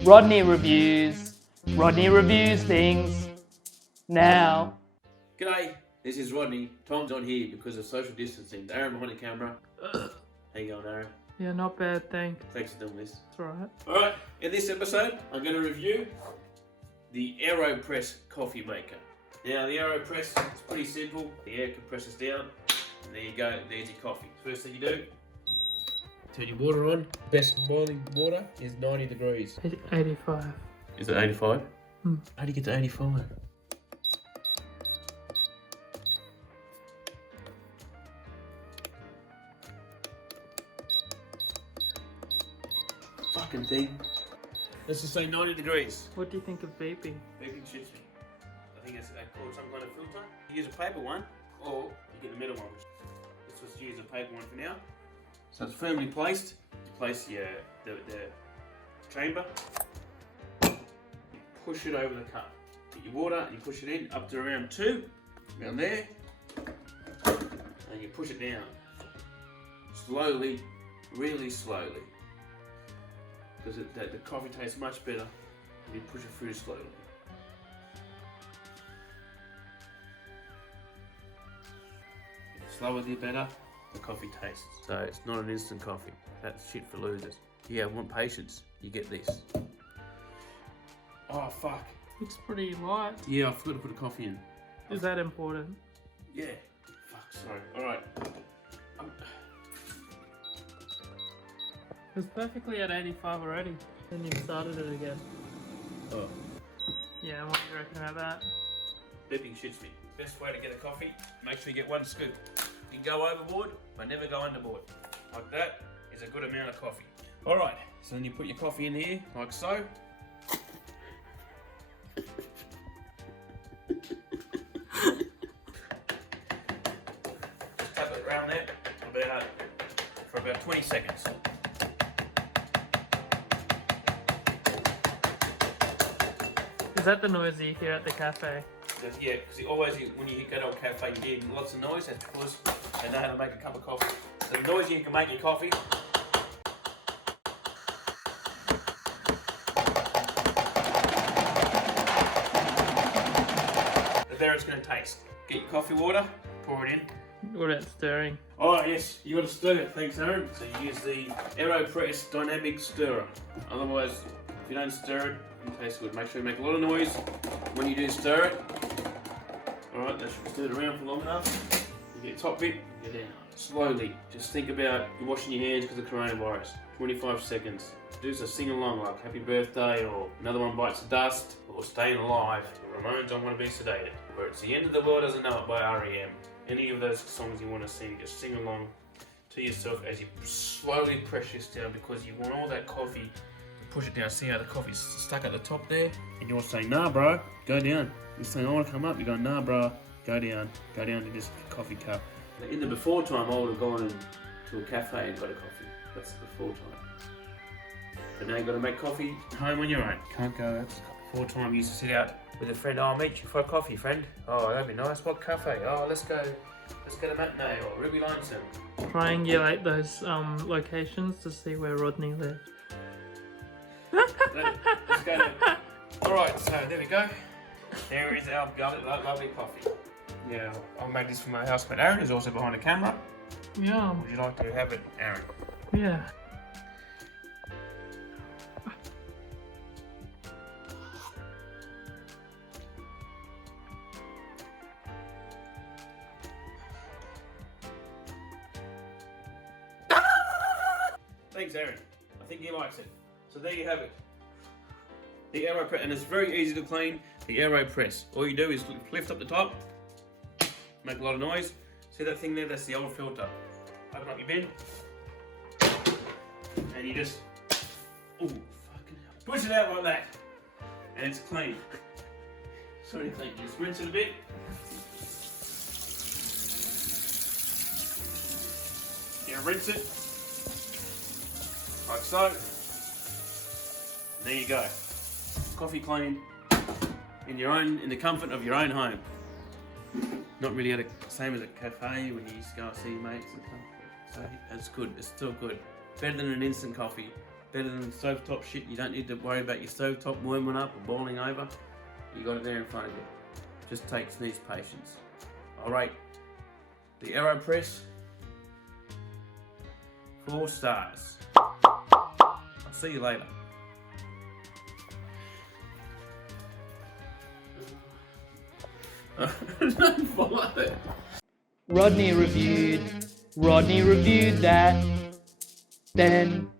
Rodney reviews. Rodney reviews things. Now. G'day, this is Rodney. Tom's on here because of social distancing. Aaron behind the camera. How you going, Aaron? Yeah, not bad, thanks. Thanks for doing this. That's alright. Alright, in this episode, I'm going to review the Aeropress coffee maker. Now, the Aeropress is pretty simple. The air compresses down, and there you go, there's your coffee. First thing you do, turn your water on. Best boiling water is 90 degrees. 85. Is it 85? Hmm. How do you get to 85? Fucking thing. Let's just say 90 degrees. What do you think of vaping? Vaping shits me. I think it's called some kind of filter. You use a paper one, or you get the metal one. Let's just use a paper one for now. So it's firmly placed. You place the chamber. You push it over the cup. Get your water and you push it in up to around 2, around there, and you push it down. Slowly, really slowly. Because the coffee tastes much better when you push it through slowly. The slower the better the coffee tastes. So it's not an instant coffee. That's shit for losers. Yeah, want patience, you get this. Oh fuck. Looks pretty light. Yeah, I forgot to put a coffee in. Is that important? Yeah. Fuck, sorry. Alright. It was perfectly at 85 already. Then you started it again. Oh. Yeah, what do you reckon about that? Beeping shits me. Best way to get a coffee, make sure you get one scoop. You can go overboard, but never go underboard. Like that is a good amount of coffee. Alright, so then you put your coffee in here, like so. Just tap it around there for about 20 seconds. Is that the noise you hear at the cafe? Yeah, because always when you go to a cafe you hear lots of noise, that's because they know how to make a cup of coffee. So the noise you can make your coffee. The better it's going to taste. Get your coffee water, pour it in. What about stirring? Oh yes, you got to stir it, thanks Aaron. So you use the Aeropress dynamic stirrer. Otherwise, if you don't stir it, it tastes good. Make sure you make a lot of noise when you do stir it. Alright, that should stir it around for long enough. You get the top bit, get down. Slowly, just think about you washing your hands because of coronavirus. 25 seconds. Do a sing along like Happy Birthday or Another One Bites the Dust or Staying Alive. The Ramones, I Want to Be Sedated. Or It's the End of the World Doesn't Know It by R.E.M. Any of those songs you want to sing, just sing along to yourself as you slowly press this down because you want all that coffee to push it down. See how the coffee's stuck at the top there? And you're saying, nah bro, go down. You're saying, I want to come up. You're going, nah bro, go down to this coffee cup. In the before time, I would have gone to a cafe and got a coffee. That's the before time. But now you've got to make coffee home on your own. Can't go out. Before time, you used to sit out with a friend. Oh, I'll meet you for a coffee, friend. Oh, that'd be nice. What cafe? Oh, let's go to Matinee or Ruby Lonesome. Triangulate those locations to see where Rodney lived. Let's go to... Alright, so there we go. There is our lovely coffee. Yeah, I'll make this for my housemate Aaron, who's also behind the camera. Yeah. Would you like to have it, Aaron? Yeah. Thanks, Aaron. I think he likes it. So there you have it. The Aeropress, and it's very easy to clean. The Aeropress. All you do is lift up the top, make a lot of noise. See that thing there? That's the old filter. Open up your bin, and you just, ooh, fucking hell. Push it out like that, and it's clean. Sorry, clean. Just rinse it a bit. You rinse it. Like so. And there you go. Coffee clean in the comfort of your own home. Not really the same as a cafe when you used to go and see your mates and stuff. So it's good. It's still good. Better than an instant coffee. better than stovetop shit. You don't need to worry about your stovetop warming up or boiling over. You got it there in front of you. Just takes needs patience. Alright, the AeroPress, 4 stars. I'll see you later. Don't follow it. Rodney reviewed that. Then